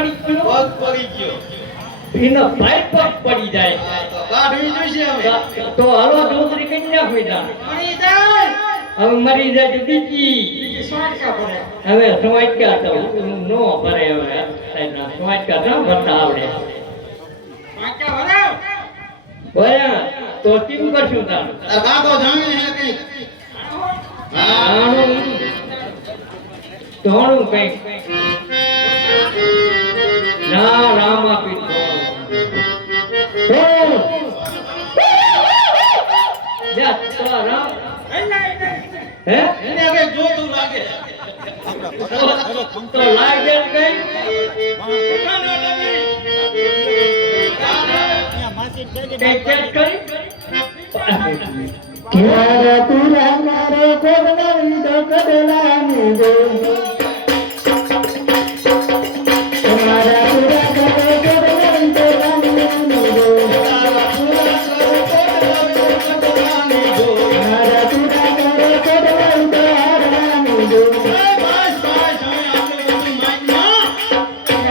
પડી ગયો પગ પડી ગયો એનો ભાઈ પગ પડી જાય તો કાઢવી જોઈશે હવે તો હાલો દોતરી કઈ નાખવી તા મરી જાય હવે મરી જાય તો બીજી સ્વાટકા પડે હવે સ્વાટકા તો નો ભરે હવે સ્વાટકા ન ભરતા આવડે સ્વાટકા ભરે ભર્યા તો કેમ કરશું તાર તાર કાકો જાણી હે કઈ આનું ધોણું કઈક ના રામ આપી જા તો રામ હે એને હવે જોતું લાગે તો લાગે કઈ કઈ ચેક કરી ક્યારે તુરા મારો કોગલાની તો કડલાની દો તમારા તુરા મારો કોગલાની તો રામની દો મારા તુરા મારો કોગલાની તો રામની દો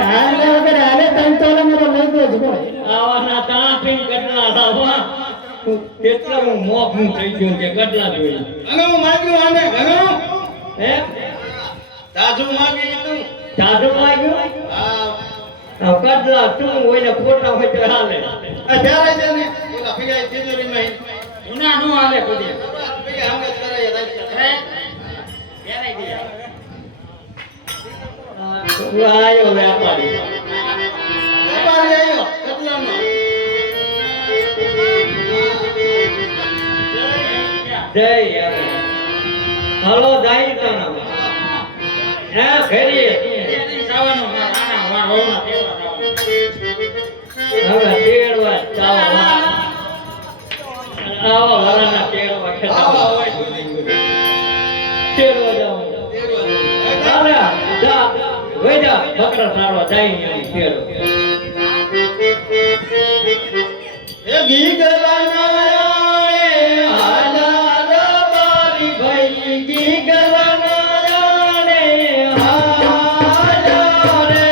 હાલે વગર હાલે તન તોલા મારો લઈ દો જ કોઈ આવાના તાપીન કટલા દાવા કેટલા હું મોખું થઈ ગયું કે કટલા જોઈ ઘણું માગ્યું આને ઘણું હે તાજું માગી લીધું સાધુ લાગ્યું હા કટલા તું હોય ને ફોટા હોય તો હાલે ત્યારે તેને ઓલા ફિગાઈ તિજોરીમાં જૂના નો હાલે કોઈ ફિગા હમણાં જ કરાય આયો વેપારી વેપારી આવ્યો કેટલાનો જય યાર હાલો જાય તો હે ફેરી સાવાનો આના વાર હોના હવે તેડવા ચાવો આવો વાળાના તેડવા ખેતા હોય તેડવા જાવ ચાલે જા વેજા બકરા સારો જાય અહીં તેડો એ ગીગલા નાયાણે હાલા મારી ભાઈ ગીગલા નાયાણે હાલા રે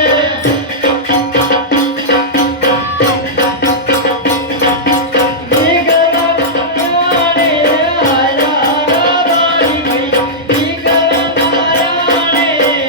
ગીગલા નાયાણે હાલા મારી ભાઈ ગીગલા નાયાણે હાલા રે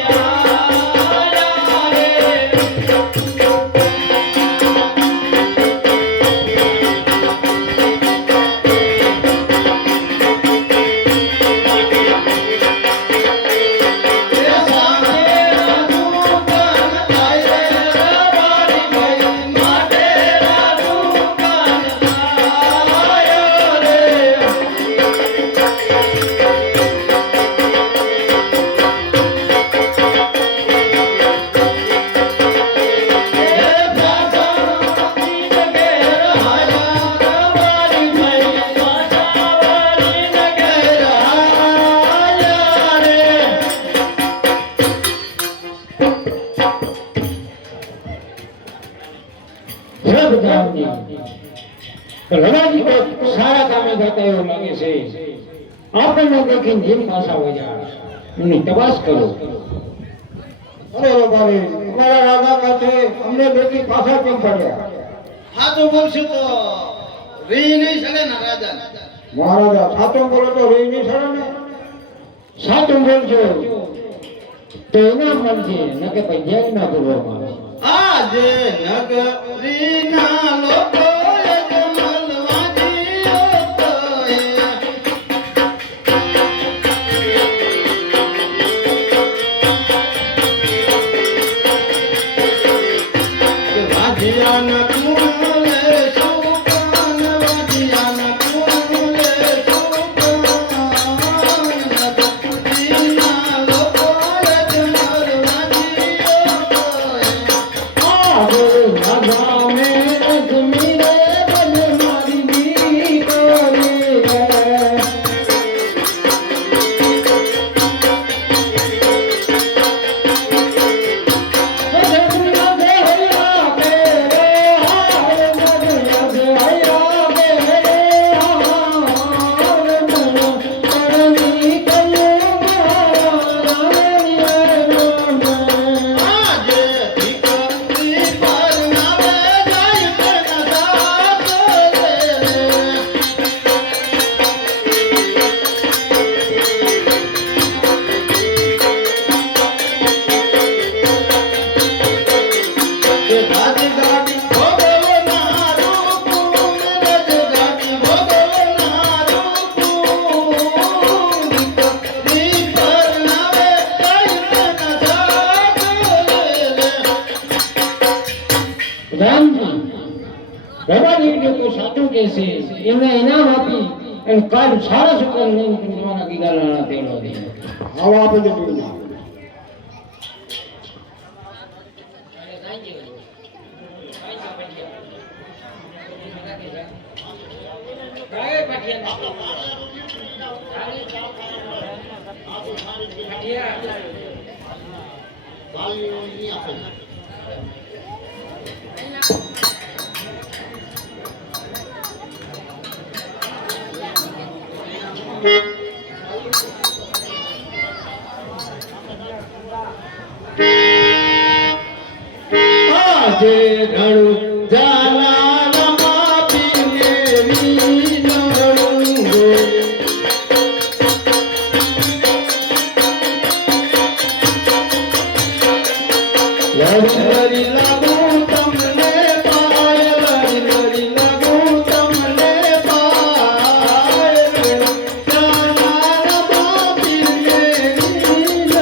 રવાજી તો સારા કામે કરતા એવું લાગે છે આપણને દેખીને જેમ પાછા હોય જાય એની તપાસ કરો અરે ભાઈ અમારા રાજા કાંઠે અમને બેટી પાછા કેમ પડ્યા સાચું બોલશું તો રહી નહીં શકે ને રાજા મહારાજા સાચું બોલો તો રહી નહીં સડે ને સાચું બોલજો તો એના મળશે ન કે પૈસા ના બોલવામાં આજે નગરીના લોકો રાજા મેં અજમીર રામજી રવાદેવીને કોઈ સાચું કહેશે એમને ઇનામ આપી અને કાલ સારા સુકર નહીં તમારા ગીગાલાના તેડો દે આવો આપણે તો જોઈ ના આજે ઘણું જાલા રમા પીને વીણો લરી લાગુ તમને પાય લરી લાગુ તમને પાય જાલા રમા પીને વીણો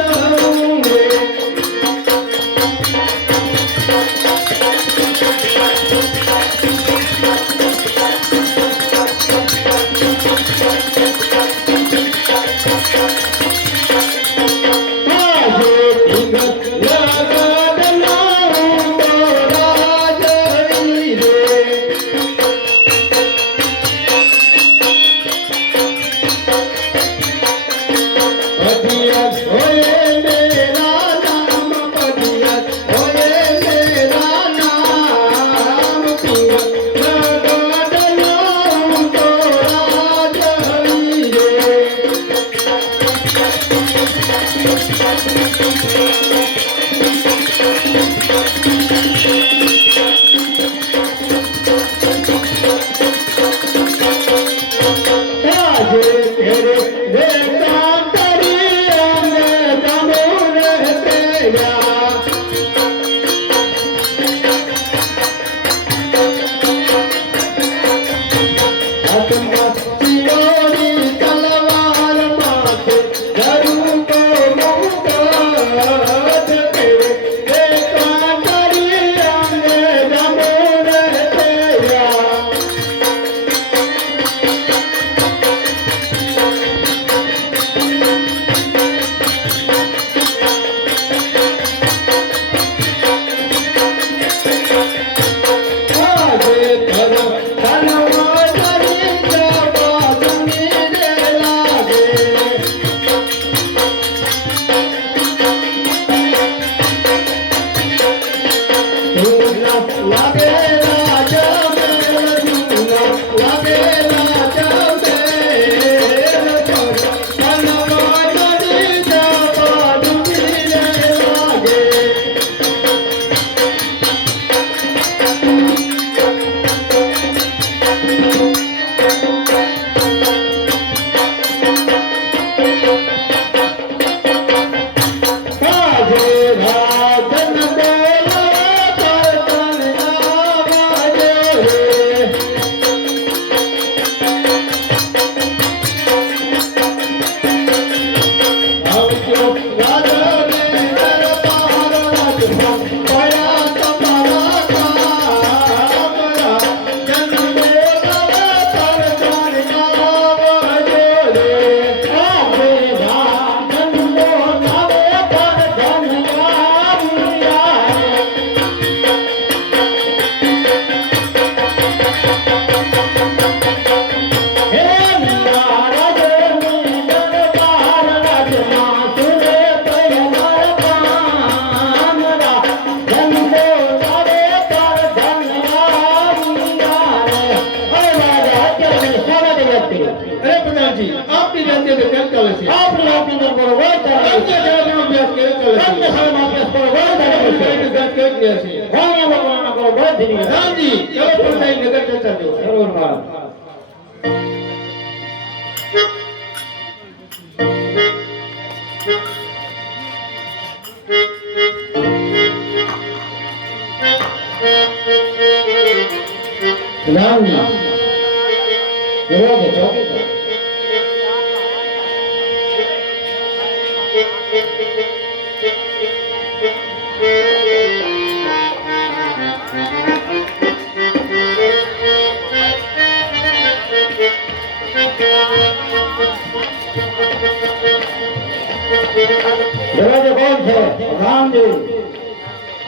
રામજી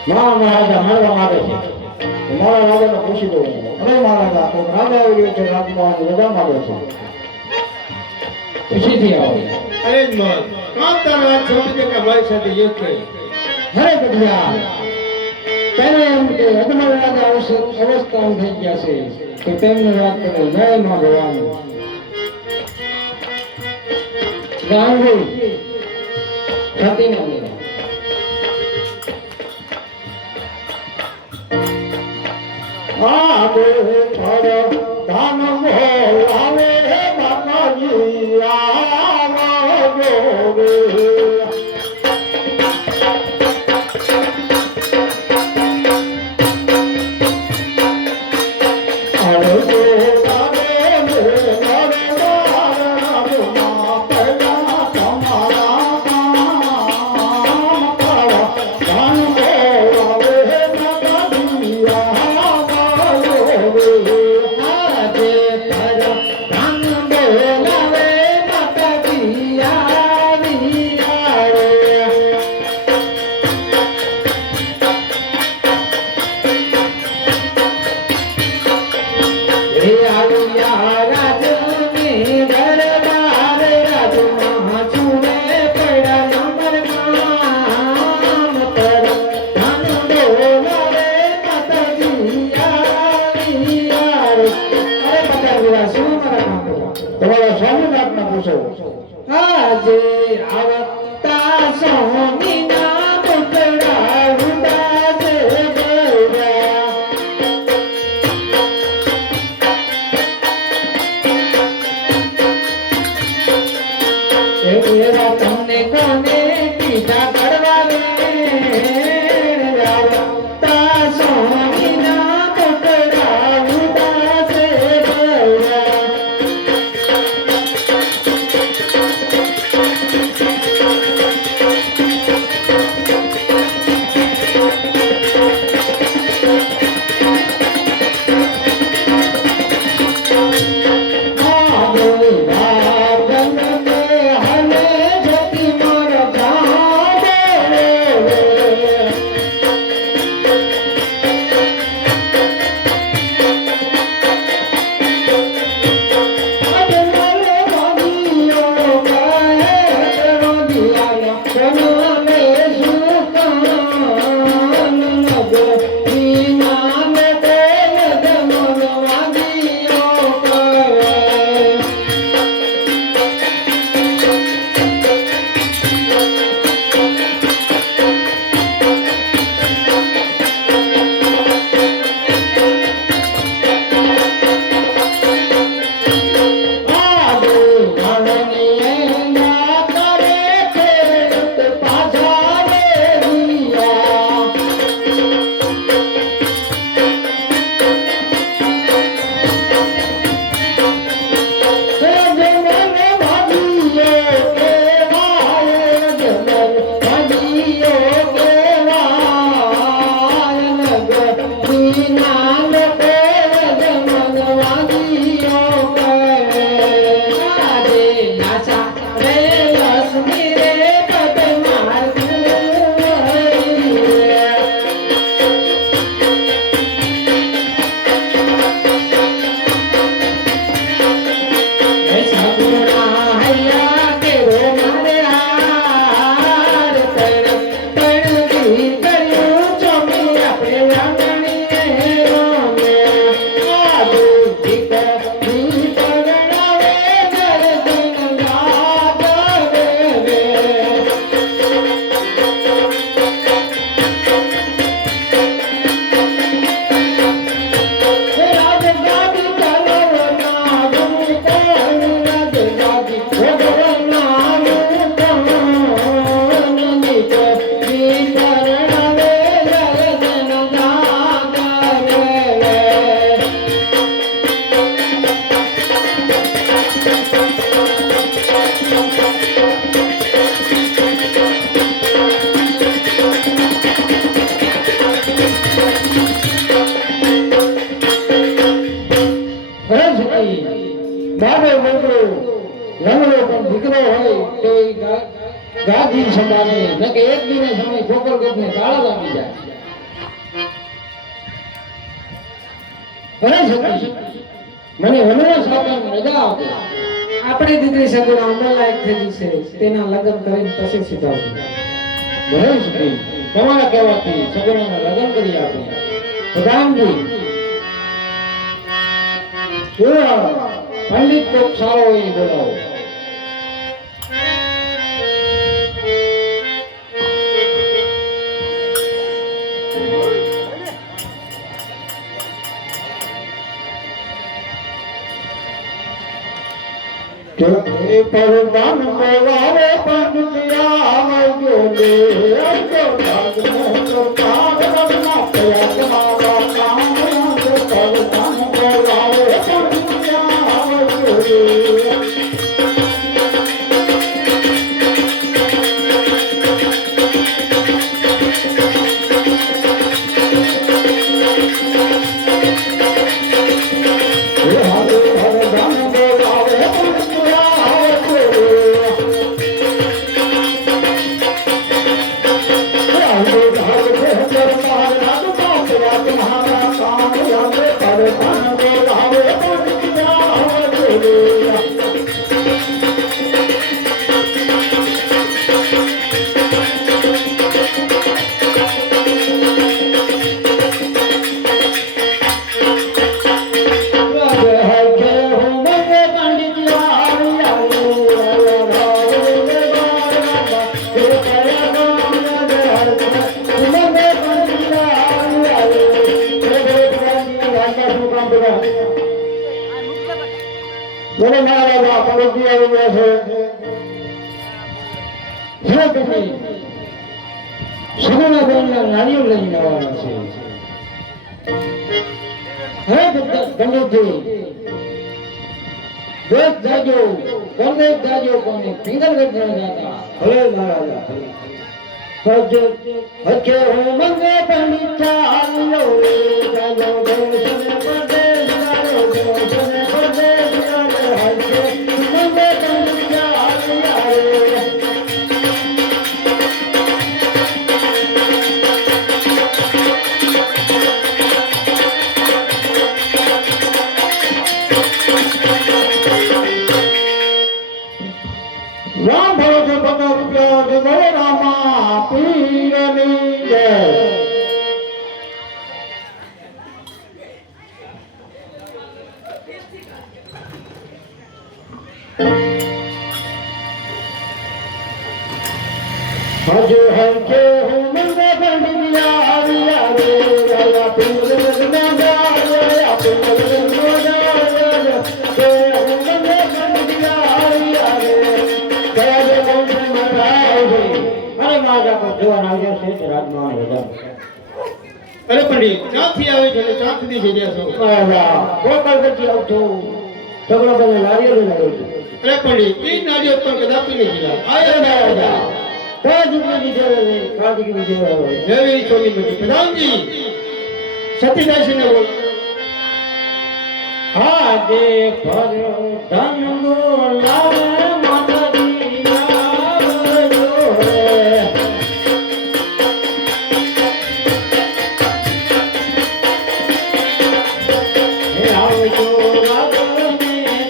મહારાજા મારવા માંગે છે મારા રાજાને પૂછી દઉં અરે મહારાજા તો રાજા આવી ગયો છે રાજમાં રજા માંગે છે પૂછીથી આવો અરે જ મત કામ તાર વાત છોડી દે કે મારી સાથે યુદ્ધ થઈ હરે ગઢિયા તેને એમ કે અજમલ રાજા અવસ્થાન થઈ ગયા છે તો તેમની વાત કરે જય માં ભગવાન ગાંધી છાતી ના લેવા આબે પર ધાન મોલાવે બાપાજી આવો રે તમારા સ્વામીનાથને પૂછો આજે આવતા સોમીના પુતળા ઉદાસે ગયા એવા તમને કોને કીધા કરવા રે આવતા સોમીના પુતળા ઉદાસે ગયા ગાદી જાણી શકાય ન કે એક દિને સમય ઠોકર ગોપને તાળા લાગી જાય. ભલે સતી મને વનવાસ આપવાની રજા આપો. આપણી દીકરી સગુણા અમલલાયક થઈ છે, તેના લગ્ન કરીને પછી સીધાવશું. ભલે સતી તમારા કહેવાથી સગુણાના લગ્ન કરી આપો. પ્રધાનજી પંડિત કોક સારો હોય એ બોલાવો. પરમાન બોલાવે પંડિયા આવજો લે આવજો ભાગનો પાગના પયા મારા કામ પરમાન બોલાવે પંડિયા આવજો લે. બોલો મહારાજા પડોશી આવી ગયા છે. હે તમે સગુણા બેનના નાળિયેર લઈને આવવાના છે. હે પંડિતજી દેશ જાજો પરદેશ જાજો કોને પિંગલગઢ ન જાતા. ભલે મહારાજા હકે હું મંગે પંડિત ચાલો જાજો દેશ ને પરદેશ જાજો દેશ ને પરદેશ જાજો હકે મંગે પંડિત ચાલો. રામ ભરોસે 50 રૂપિયા જે બોલો રામા પીરની જય. હજુ હરકે હું મંગે પંડિયા આવ્યા રે આયા પિંગલગઢ ના ગયા પિંગલગઢ નો ગયા કે હું મંગે પંડિયા આવ્યા રે ગયા જે કોણ છે મારા આવજે. અરે મારા પર જોવા આવ્યો છે તે રાજમાં રજા. અરે પંડિત ક્યાંથી આવે છે અને ક્યાંથી જઈ રહ્યા છો? આયા ગોપાલગઢથી આવતો સગળો તમે નારિયેળ લાવ્યો છે. અરે પંડિત એ નાડીઓ પણ કદાપી નહીં જીલા અરે મહારાજા કાજુની જેવે કાજુની જેવે જેવી ચોની બધી પ્રધાનજી સતીદાસીને બોલ. આજે પર ધન બોલાવે માતાજી આવજો રે. હે આવજો રાજને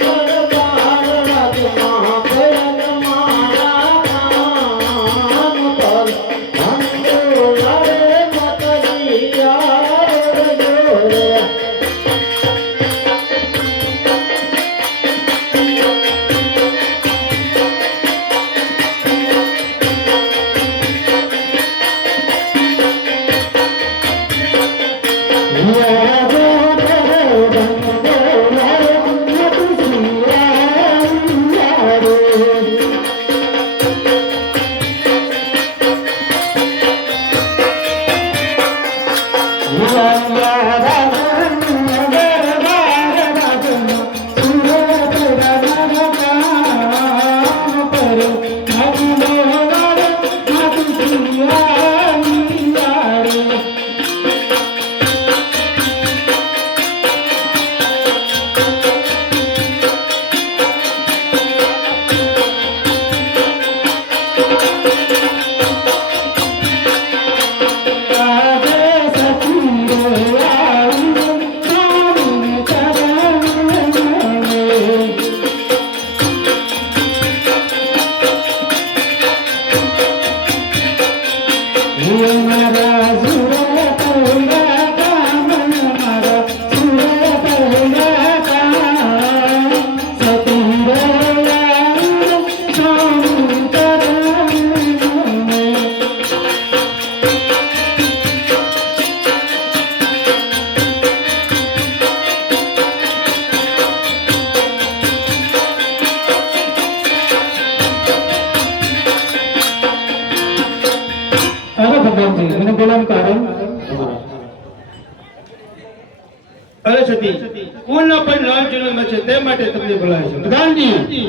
દરબાર રાજમાં કરણ મારા કામ પર ધન બોલાવે માતાજી આવજો રે. મારા સુરત ઉલાકા મન મારા સુરત ઉલાકા સતુંબલા શંકરને અરે ભગવાનજી મને બોલાવવાનું કારણ અરે સતી કોણ પણ રામ જન્મ છે તે માટે તમને બોલાવે છે પ્રધાનજી